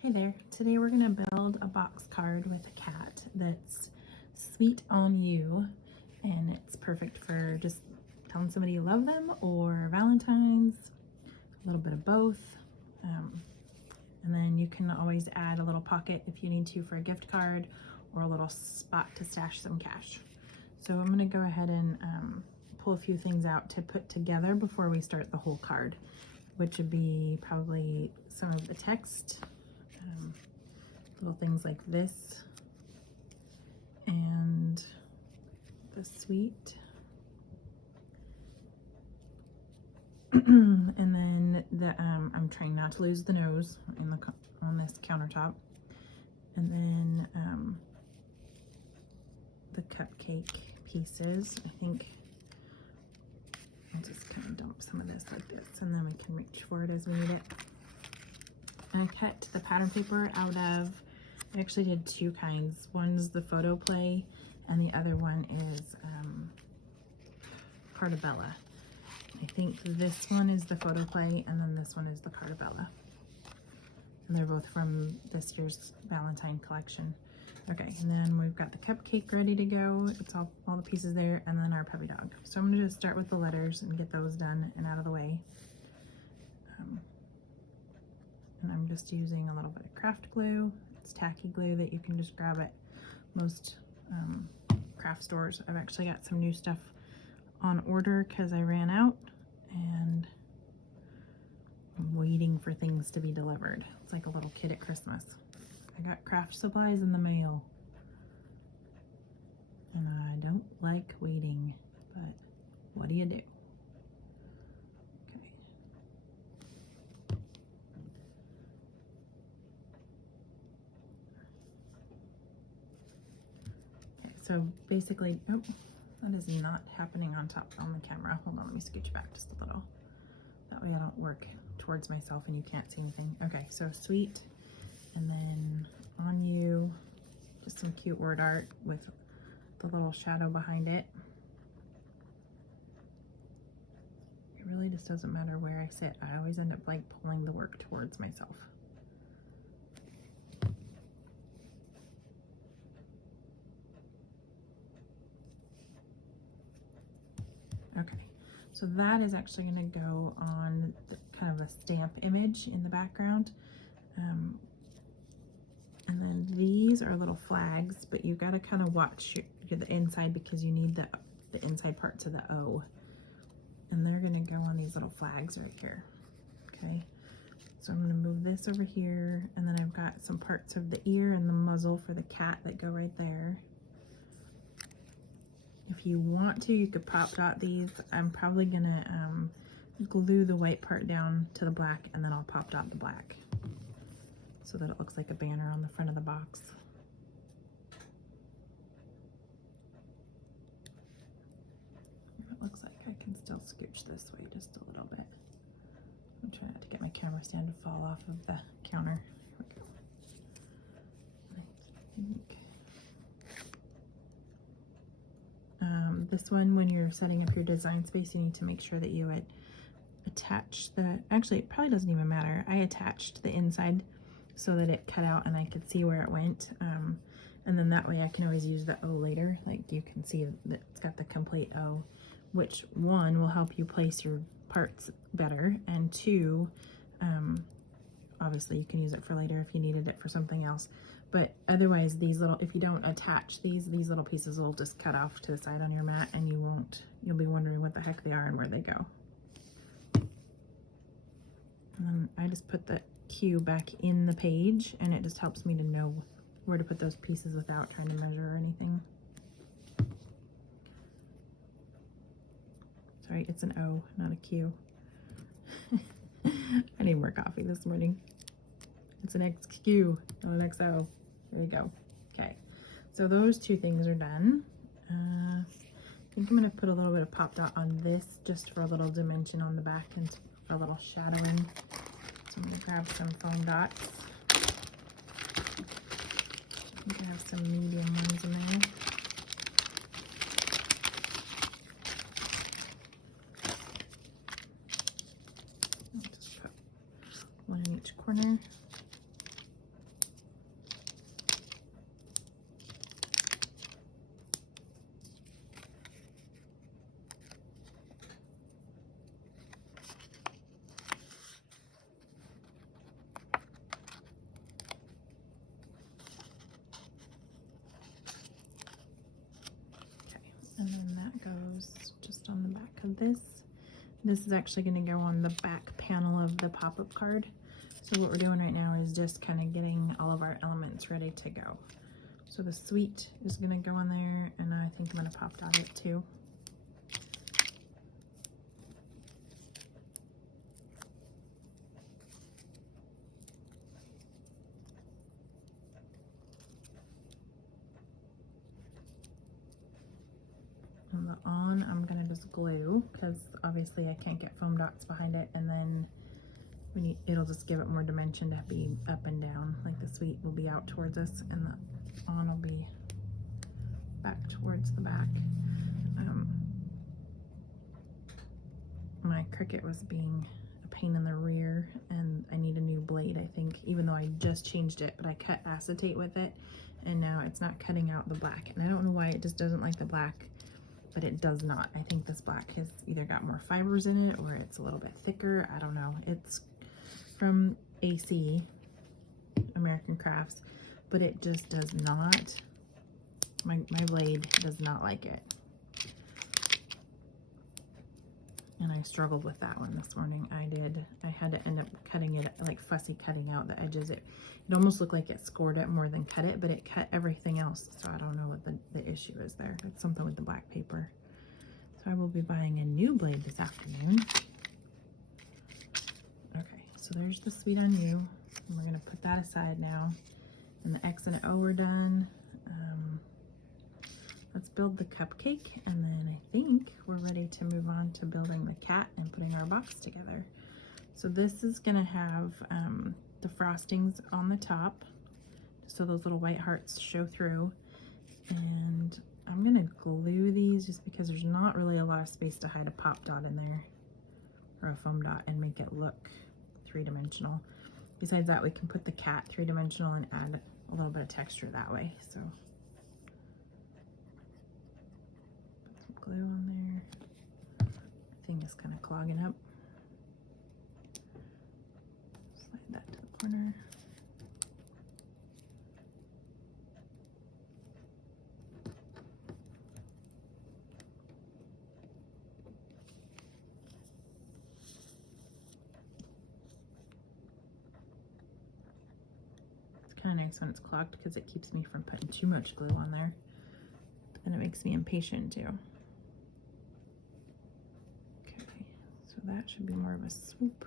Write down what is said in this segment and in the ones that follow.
Hey there, today we're going to build a box card with a cat that's sweet on you, and it's perfect for just telling somebody you love them or Valentine's, a little bit of both. And then you can always add a little pocket if you need to for a gift card or a little spot to stash some cash. So I'm going to go ahead and pull a few things out to put together before we start the whole card, which would be probably some of the text. Little things like this and the sweet and then the I'm trying not to lose the nose in the on this countertop, and then the cupcake pieces. I think I'll just kind of dump some of this like this, and then we can reach for it as we need it. I cut the pattern paper out of, I actually did two kinds. One's the photo play and the other one is Cartabella. I think this one is the photo play and then this one is the Cartabella. And they're both from this year's Valentine collection. Okay, and then we've got the cupcake ready to go. It's all the pieces there, and then our puppy dog. So I'm gonna just start with the letters and get those done and out of the way. And I'm just using a little bit of craft glue. It's tacky glue that you can just grab at most craft stores. I've actually got some new stuff on order because I ran out and I'm waiting for things to be delivered. It's like a little kid at Christmas. I got craft supplies in the mail and I don't like waiting, but what do you do? So basically, oh, that is not happening on the camera. Hold on, let me scooch back just a little. That way I don't work towards myself and you can't see anything. Okay, so sweet, and then on you, just some cute word art with the little shadow behind it. It really just doesn't matter where I sit. I always end up like pulling the work towards myself. Okay, so that is actually going to go on kind of a stamp image in the background. And then these are little flags, but you've got to kind of watch the inside because you need the inside parts of the O. And they're going to go on these little flags right here. Okay, so I'm going to move this over here, and then I've got some parts of the ear and the muzzle for the cat that go right there. If you want to, you could pop dot these. I'm probably gonna glue the white part down to the black, and then I'll pop dot the black so that it looks like a banner on the front of the box. It looks like I can still scooch this way just a little bit. I'm trying not to get my camera stand to fall off of the counter. Here we go. I think this one, when you're setting up your design space, you need to make sure that you attach actually it probably doesn't even matter. I attached the inside so that it cut out and I could see where it went. And then that way I can always use the O later. Like you can see that it's got the complete O, which one will help you place your parts better, and two, obviously you can use it for later if you needed it for something else. But otherwise, these little, if you don't attach these little pieces will just cut off to the side on your mat, and you'll be wondering what the heck they are and where they go. And then I just put the cue back in the page, and it just helps me to know where to put those pieces without trying to measure or anything. Sorry, it's an O, not a Q. I need more coffee this morning. It's an XQ, not an XO. There you go. Okay, so those two things are done. I think I'm gonna put a little bit of pop dot on this just for a little dimension on the back and for a little shadowing. So I'm gonna grab some foam dots. I think I have some medium ones in there. I'll just put one in each corner. And then that goes just on the back of this. This is actually going to go on the back panel of the pop-up card. So what we're doing right now is just kind of getting all of our elements ready to go. So the sweet is going to go on there, and I think I'm going to pop dot it too. And the on, I'm going to just glue, because obviously I can't get foam dots behind it, and then it'll just give it more dimension to be up and down. Like the sweet will be out towards us, and the on will be back towards the back. My Cricut was being a pain in the rear, and I need a new blade, I think, even though I just changed it, but I cut acetate with it, and now it's not cutting out the black. And I don't know why it just doesn't like the black, but it does not. I think this black has either got more fibers in it or it's a little bit thicker. I don't know. It's from AC, American Crafts, but it just does not, my blade does not like it. And I struggled with that one this morning. I had to end up cutting it, like fussy cutting out the edges. It almost looked like it scored it more than cut it, but it cut everything else. So I don't know what the issue is there. It's something with the black paper. So I will be buying a new blade this afternoon. Okay, so there's the sweet on you. And we're gonna put that aside now. And the X and O are done. Let's build the cupcake, and then I think we're ready to move on to building the cat and putting our box together. So this is gonna have the frostings on the top, so those little white hearts show through. And I'm gonna glue these just because there's not really a lot of space to hide a pop dot in there, or a foam dot, and make it look three-dimensional. Besides that, we can put the cat three-dimensional and add a little bit of texture that way. So glue on there. Thing is kind of clogging up. Slide that to the corner. It's kind of nice when it's clogged because it keeps me from putting too much glue on there, and it makes me impatient too. That should be more of a swoop.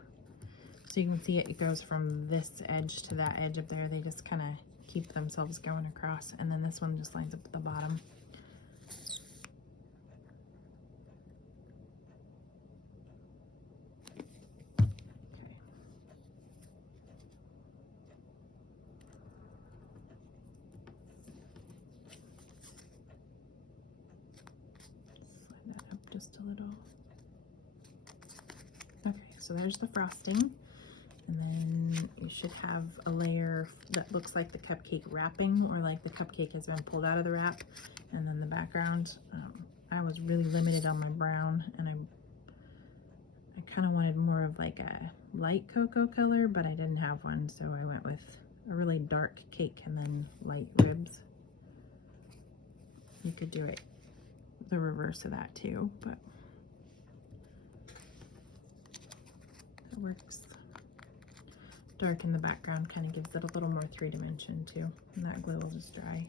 So you can see it goes from this edge to that edge up there. They just kind of keep themselves going across. And then this one just lines up at the bottom. Okay. Slide that up just a little. Okay, so there's the frosting, and then you should have a layer that looks like the cupcake wrapping, or like the cupcake has been pulled out of the wrap, and then the background. I was really limited on my brown, and I kind of wanted more of like a light cocoa color, but I didn't have one, so I went with a really dark cake and then light ribs. You could do it the reverse of that too, but it works. Dark in the background kind of gives it a little more three-dimension too, and that glue will just dry.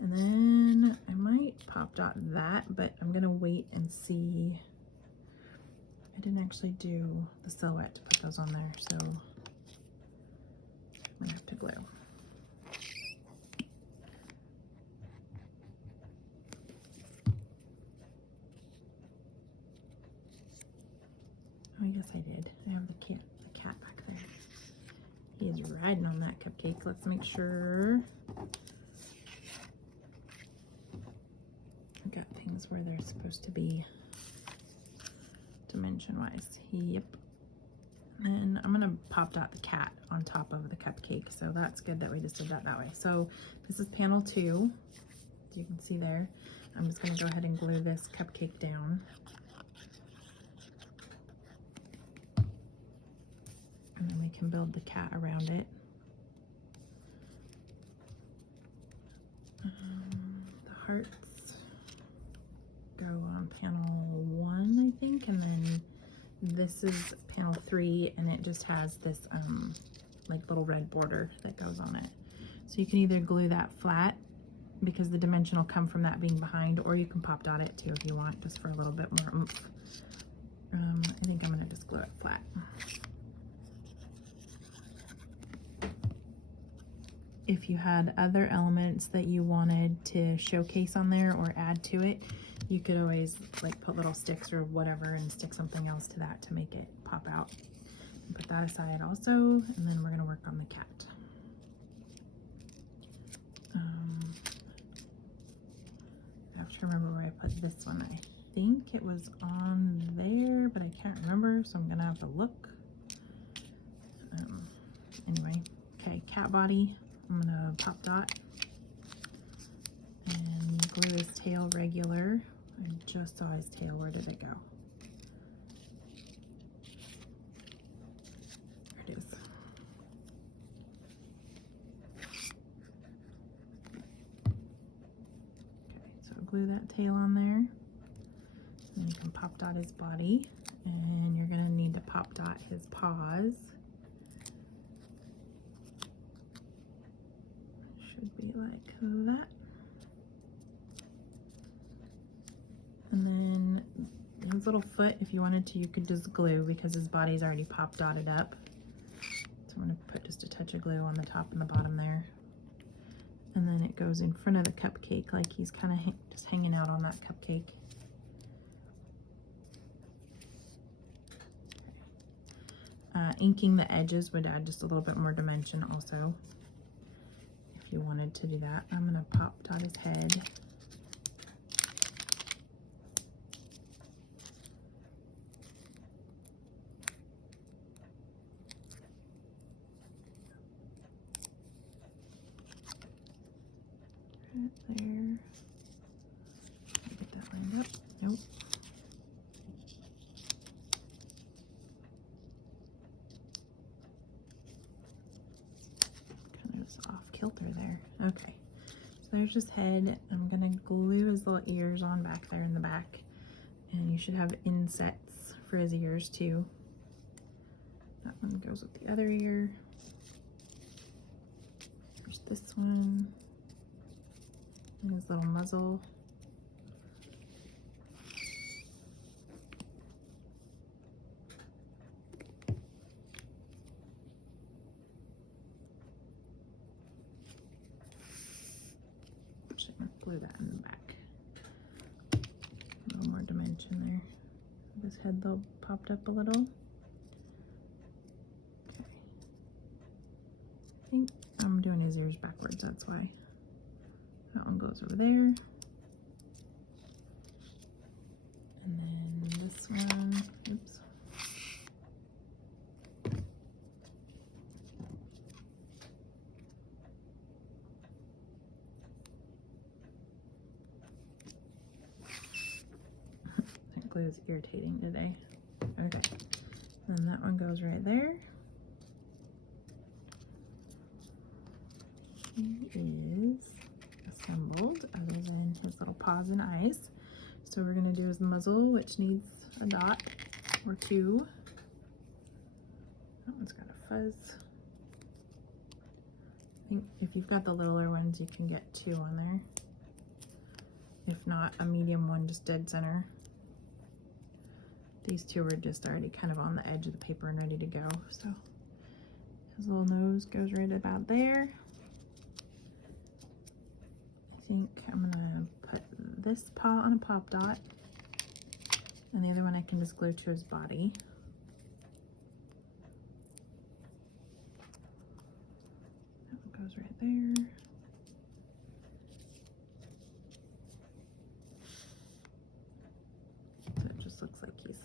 And then I might pop dot that, but I'm gonna wait and see. I didn't actually do the silhouette to put those on there, so I'm gonna have to glue. Oh, I guess I did. I have the cat back there. He is riding on that cupcake. Let's make sure I got things where they're supposed to be dimension-wise. Yep. And I'm gonna pop dot the cat on top of the cupcake. So that's good that we just did that way. So this is panel 2. You can see there. I'm just gonna go ahead and glue this cupcake down. And then we can build the cat around it. The hearts. go on panel 1, I think, and then this is panel 3, and it just has this like little red border that goes on it. So you can either glue that flat because the dimension will come from that being behind, or you can pop dot it too if you want, just for a little bit more oomph. I think I'm gonna just glue it flat. If you had other elements that you wanted to showcase on there or add to it, you could always like put little sticks or whatever and stick something else to that to make it pop out. Put that aside also, and then we're gonna work on the cat. I have to remember where I put this one. I think it was on there, but I can't remember, so I'm gonna have to look. Anyway, okay, cat body. I'm gonna pop dot and glue his tail regular. I just saw his tail. Where did it go? There it is. Okay, so glue that tail on there. And you can pop dot his body, and you're gonna need to pop dot his paws. Should be like that. And then his little foot, if you wanted to, you could just glue because his body's already pop dotted up. So I'm gonna put just a touch of glue on the top and the bottom there. And then it goes in front of the cupcake like he's kind of just hanging out on that cupcake. Inking the edges would add just a little bit more dimension also, if you wanted to do that. I'm gonna pop dot his head. Right there. Get that lined up. Nope. Off kilter there. Okay, so there's his head. I'm gonna glue his little ears on back there in the back, and you should have insets for his ears too. That one goes with the other ear. There's this one and his little muzzle. Glue that in the back. A little more dimension there. His head though popped up a little. Okay. I think I'm doing his ears backwards, that's why. That one goes over there. And then this one, oops. Glue is irritating today. Okay, and that one goes right there. He is assembled other than his little paws and eyes. So we're gonna do his muzzle, which needs a dot or two. That one's got a fuzz. I think if you've got the littler ones, you can get two on there. If not, a medium one just dead center. These two are just already kind of on the edge of the paper and ready to go. So his little nose goes right about there. I think I'm gonna put this paw on a pop dot, and the other one I can just glue to his body. That one goes right there. So it just looks like he's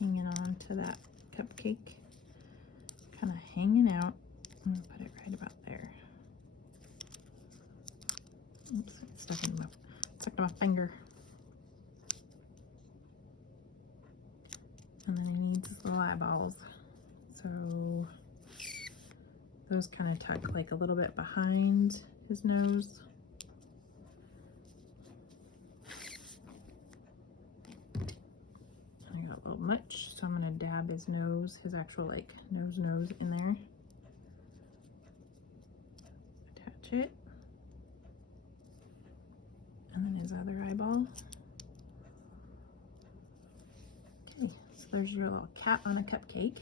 hanging on to that cupcake, kind of hanging out. I'm gonna put it right about there. Oops, it's stuck in my finger. And then he needs his little eyeballs. So those kind of tuck like a little bit behind his nose. much, so I'm gonna dab his nose, his actual like nose in there. Attach it. And then his other eyeball. Okay, so there's your little cat on a cupcake.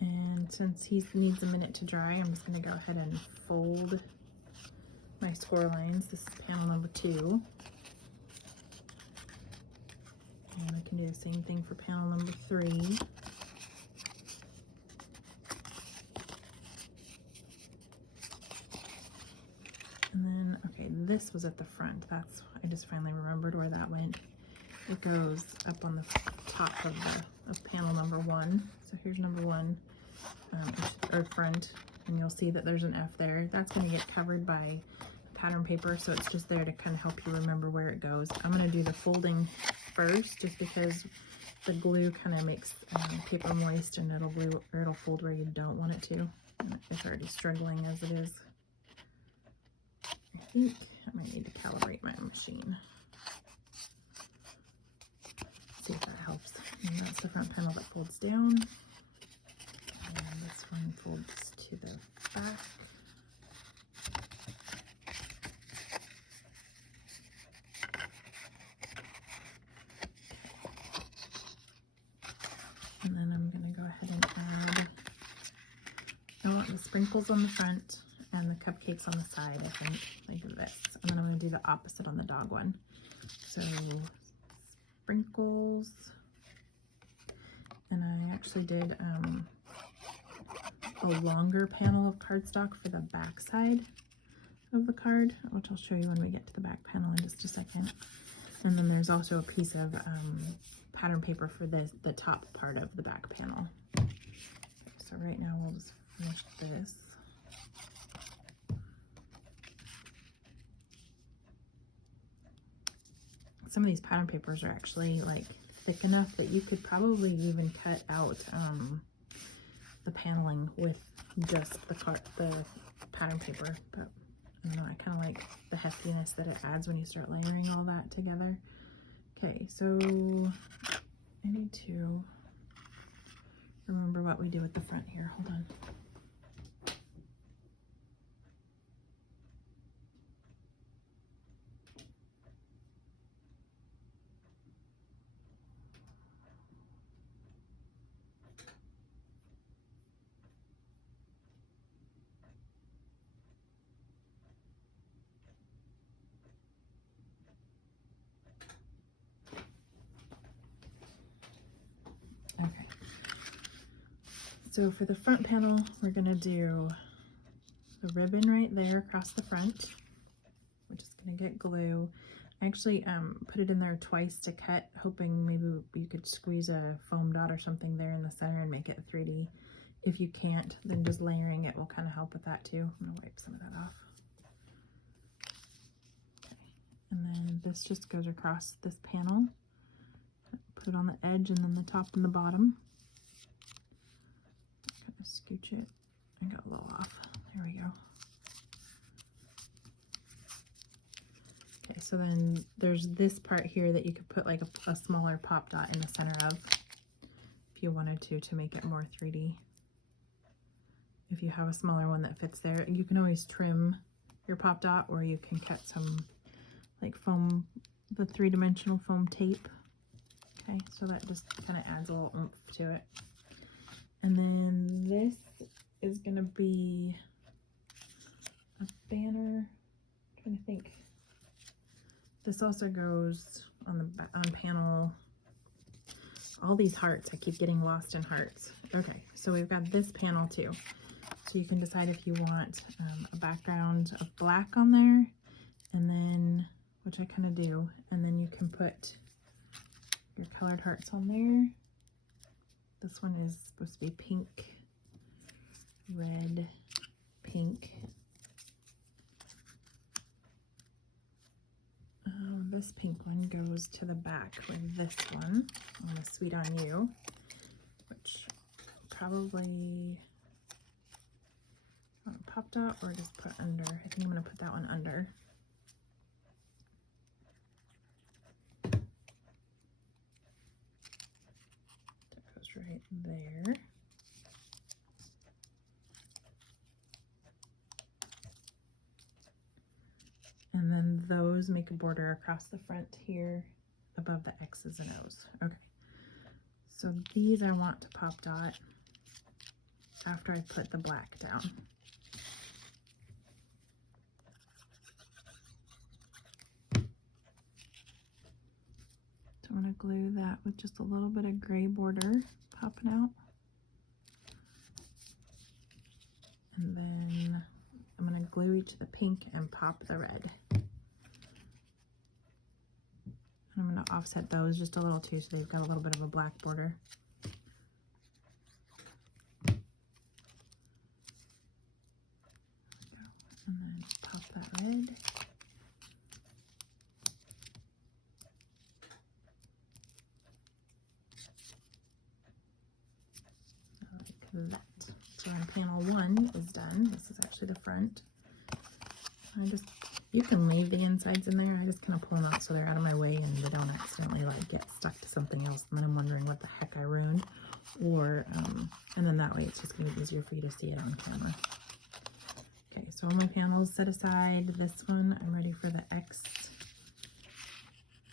And since he needs a minute to dry, I'm just gonna go ahead and fold my score lines. This is panel number 2. And I can do the same thing for panel number 3. And then, okay, this was at the front. That's, I just finally remembered where that went. It goes up on the top of panel number 1. So here's number 1, or front, and you'll see that there's an F there. That's going to get covered by pattern paper, so it's just there to kind of help you remember where it goes. I'm going to do the folding first, just because the glue kind of makes paper moist, and it'll glue or it'll fold where you don't want it to. It's already struggling as it is. I think I might need to calibrate my machine. See if that helps. And that's the front panel that folds down. And this one folds to the back. And then I'm going to go ahead and add, I want the sprinkles on the front and the cupcakes on the side, I think, like this. And then I'm going to do the opposite on the dog one. So sprinkles, and I actually did a longer panel of cardstock for the back side of the card, which I'll show you when we get to the back panel in just a second. And then there's also a piece of pattern paper for the top part of the back panel. Okay, so right now we'll just finish this. Some of these pattern papers are actually like thick enough that you could probably even cut out the paneling with just the pattern paper, but I don't know, I kind of like the heftiness that it adds when you start layering all that together. Okay, so I need to remember what we do at the front here. Hold on. So for the front panel, we're gonna do the ribbon right there across the front. We're just gonna get glue. I actually put it in there twice to cut, hoping maybe you could squeeze a foam dot or something there in the center and make it 3D. If you can't, then just layering it will kind of help with that too. I'm gonna wipe some of that off. Okay. And then this just goes across this panel. Put it on the edge and then the top and the bottom. Scooch it. I got a little off. There we go. Okay, so then there's this part here that you could put like a smaller pop dot in the center of if you wanted to make it more 3D. If you have a smaller one that fits there, you can always trim your pop dot, or you can cut some like foam, the 3-dimensional foam tape. Okay, so that just kind of adds a little oomph to it. And then this is going to be a banner. I'm trying to think. This also goes on panel. All these hearts, I keep getting lost in hearts. Okay, so we've got this panel too. So you can decide if you want a background of black on there, and then, which I kind of do, and then you can put your colored hearts on there. This one is supposed to be pink, red, pink. This pink one goes to the back with this one. I'm going to Sweet on You, which probably pop dot or just put under. I think I'm going to put that one under. right there. And then those make a border across the front here above the X's and O's. Okay, so these I want to pop dot after I put the black down. So I'm going to glue that with just a little bit of gray border popping out. And then I'm going to glue each of the pink and pop the red. And I'm going to offset those just a little too, so they've got a little bit of a black border. And then pop that red. Like that. So when panel 1 is done, this is actually the front. You can leave the insides in there. I just kind of pull them out so they're out of my way and they don't accidentally like get stuck to something else and then I'm wondering what the heck I ruined. Or, and then that way it's just going to be easier for you to see it on camera. Okay, so all my panels set aside. This one, I'm ready for the X.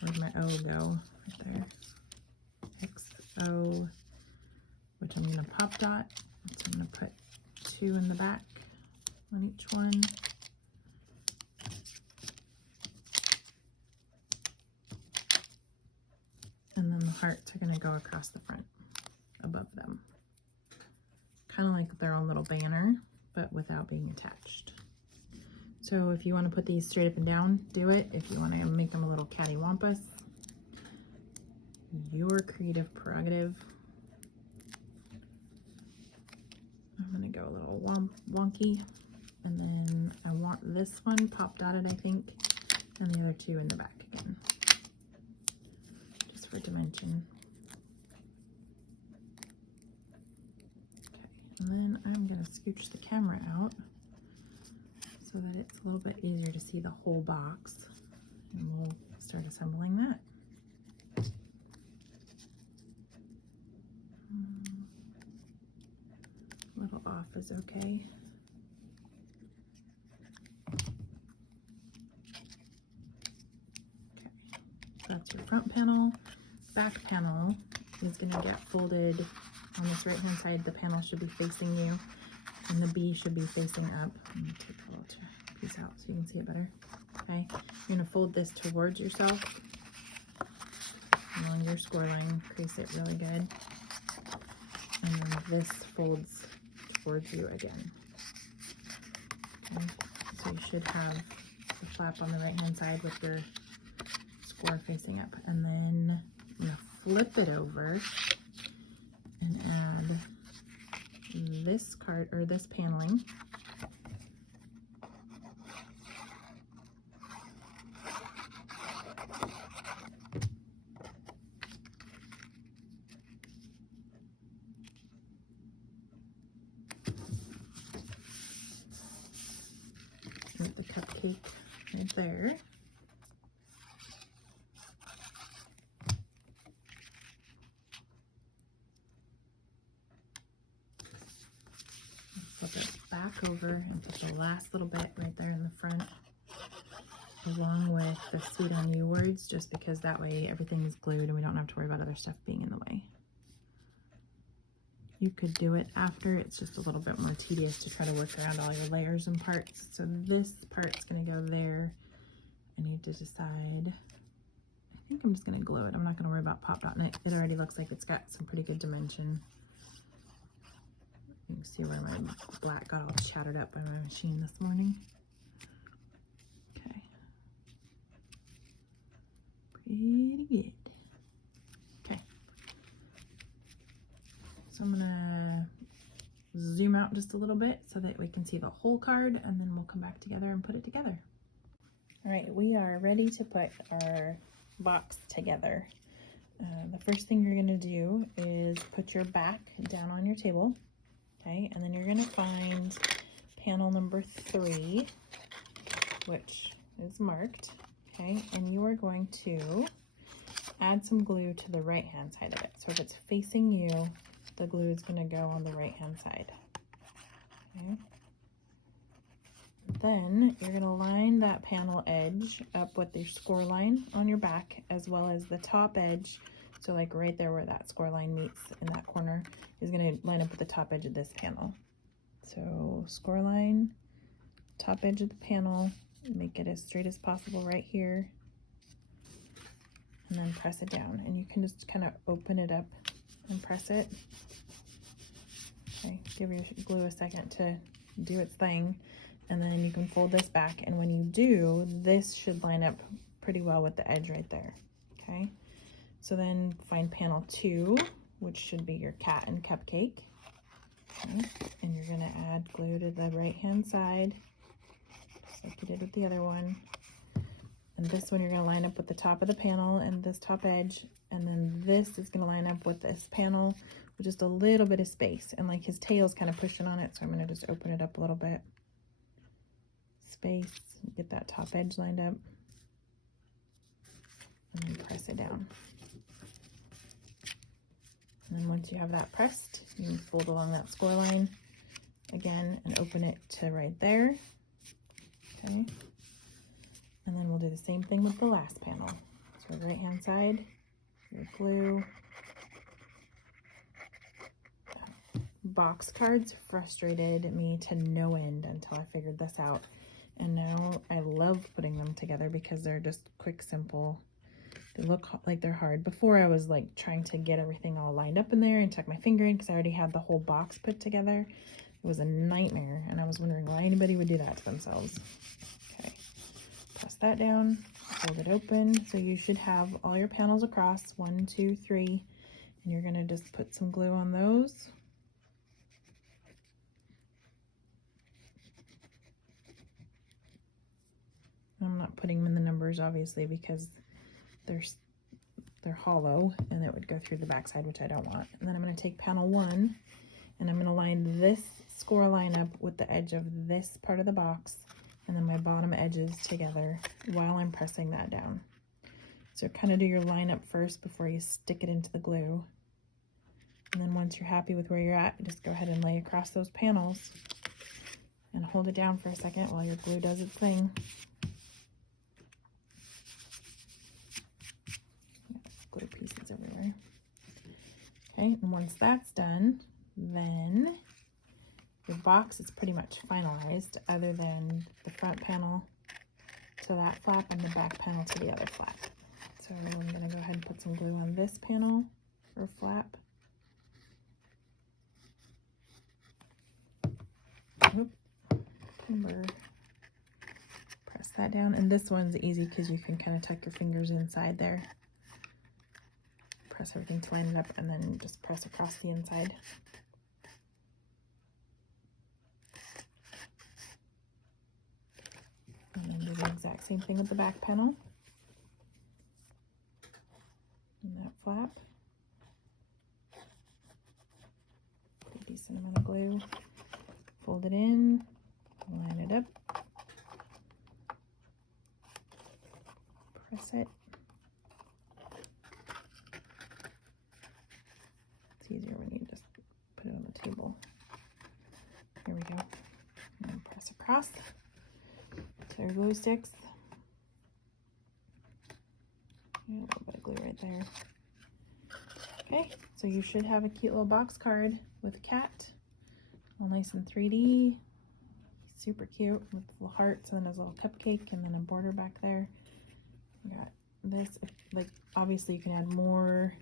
Where'd my O go? Right there. XO, which I'm going to pop dot. So I'm going to put 2 in the back on each one. And then the hearts are going to go across the front above them. Kind of like their own little banner, but without being attached. So if you want to put these straight up and down, do it. If you want to make them a little cattywampus, your creative prerogative. I'm going to go a little wonky. And then I want this one pop dotted, I think, and the other 2 in the back again. For dimension. Okay, and then I'm going to scooch the camera out so that it's a little bit easier to see the whole box, and we'll start assembling that. A little off is okay. Okay, so that's your front panel. Back panel is going to get folded on this right hand side. The panel should be facing you and the B should be facing up. Let me take a little piece out so you can see it better. Okay, you're going to fold this towards yourself along your score line, crease it really good, and then this folds towards you again. Okay, so you should have the flap on the right hand side with your score facing up, and then I'm going to flip it over and add this card or this paneling. With the cupcake right there. Flip it back over and put the last little bit right there in the front, along with the Sweet on You words, just because that way everything is glued and we don't have to worry about other stuff being in the way. You could do it after, it's just a little bit more tedious to try to work around all your layers and parts. So this part's going to go there. I need to decide. I think I'm just going to glue it. I'm not going to worry about pop dotting it. It already looks like it's got some pretty good dimension. You can see where my black got all shattered up by my machine this morning. Okay. Pretty good. Okay. So I'm gonna zoom out just a little bit so that we can see the whole card, and then we'll come back together and put it together. All right, we are ready to put our box together. The first thing you're gonna do is put your back down on your table. Okay, and then you're going to find panel number 3, which is marked, okay, and you are going to add some glue to the right hand side of it. So if it's facing you, the glue is going to go on the right hand side. Okay. Then you're going to line that panel edge up with your score line on your back, as well as the top edge. So like right there where that score line meets in that corner is going to line up with the top edge of this panel. So score line, top edge of the panel, make it as straight as possible right here, and then press it down. And you can just kind of open it up and press it. Okay, give your glue a second to do its thing, and then you can fold this back, and when you do, this should line up pretty well with the edge right there. Okay, so then find panel 2, which should be your cat and cupcake. Okay. And you're going to add glue to the right hand side, just like you did with the other one. And this one you're going to line up with the top of the panel and this top edge, and then this is going to line up with this panel with just a little bit of space, and like his tail's kind of pushing on it, so I'm going to just open it up a little bit. Space, get that top edge lined up, and then press it down. And then once you have that pressed, you can fold along that score line again and open it to right there. Okay. And then we'll do the same thing with the last panel. So the right hand side, your glue. Box cards frustrated me to no end until I figured this out. And now I love putting them together because they're just quick, simple. They look like they're hard. Before I was like trying to get everything all lined up in there and tuck my finger in because I already had the whole box put together. It was a nightmare, and I was wondering why anybody would do that to themselves. Okay, press that down, hold it open. So you should have all your panels across, 1, 2, 3, and you're gonna just put some glue on those. I'm not putting them in the numbers obviously because they're hollow and it would go through the backside, which I don't want. And then I'm going to take panel 1 and I'm going to line this score line up with the edge of this part of the box and then my bottom edges together while I'm pressing that down. So kind of do your line up first before you stick it into the glue. And then once you're happy with where you're at, just go ahead and lay across those panels and hold it down for a second while your glue does its thing. Glue pieces everywhere. Okay, and once that's done, then your box is pretty much finalized other than the front panel to that flap and the back panel to the other flap. So I'm going to go ahead and put some glue on this panel for a flap. Press that down, and this one's easy because you can kind of tuck your fingers inside there. Press everything to line it up and then just press across the inside. And then do the exact same thing with the back panel. And that flap. Put a decent amount of glue. Fold it in. Line it up. Press it. It's easier when you just put it on the table. Here we go. And then press across. So your glue sticks. A little bit of glue right there. Okay, so you should have a cute little box card with a cat. All nice and 3D. Super cute with little hearts and then there's a little cupcake and then a border back there. You got this. Like, obviously you can add more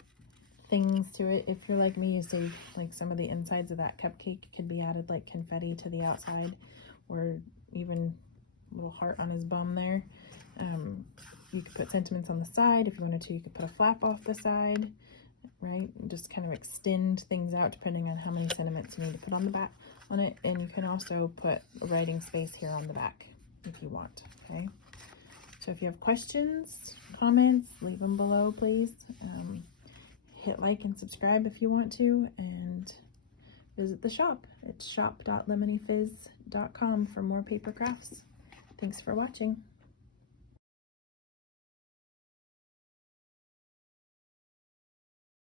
things to it. If you're like me, you say like some of the insides of that cupcake could be added like confetti to the outside, or even a little heart on his bum there. You could put sentiments on the side. If you wanted to, you could put a flap off the side, right? Just kind of extend things out depending on how many sentiments you need to put on the back on it. And you can also put a writing space here on the back if you want. Okay, so if you have questions, comments, leave them below, please. Hit like and subscribe if you want to, and visit the shop. It's shop.lemonyfizz.com for more paper crafts. Thanks for watching.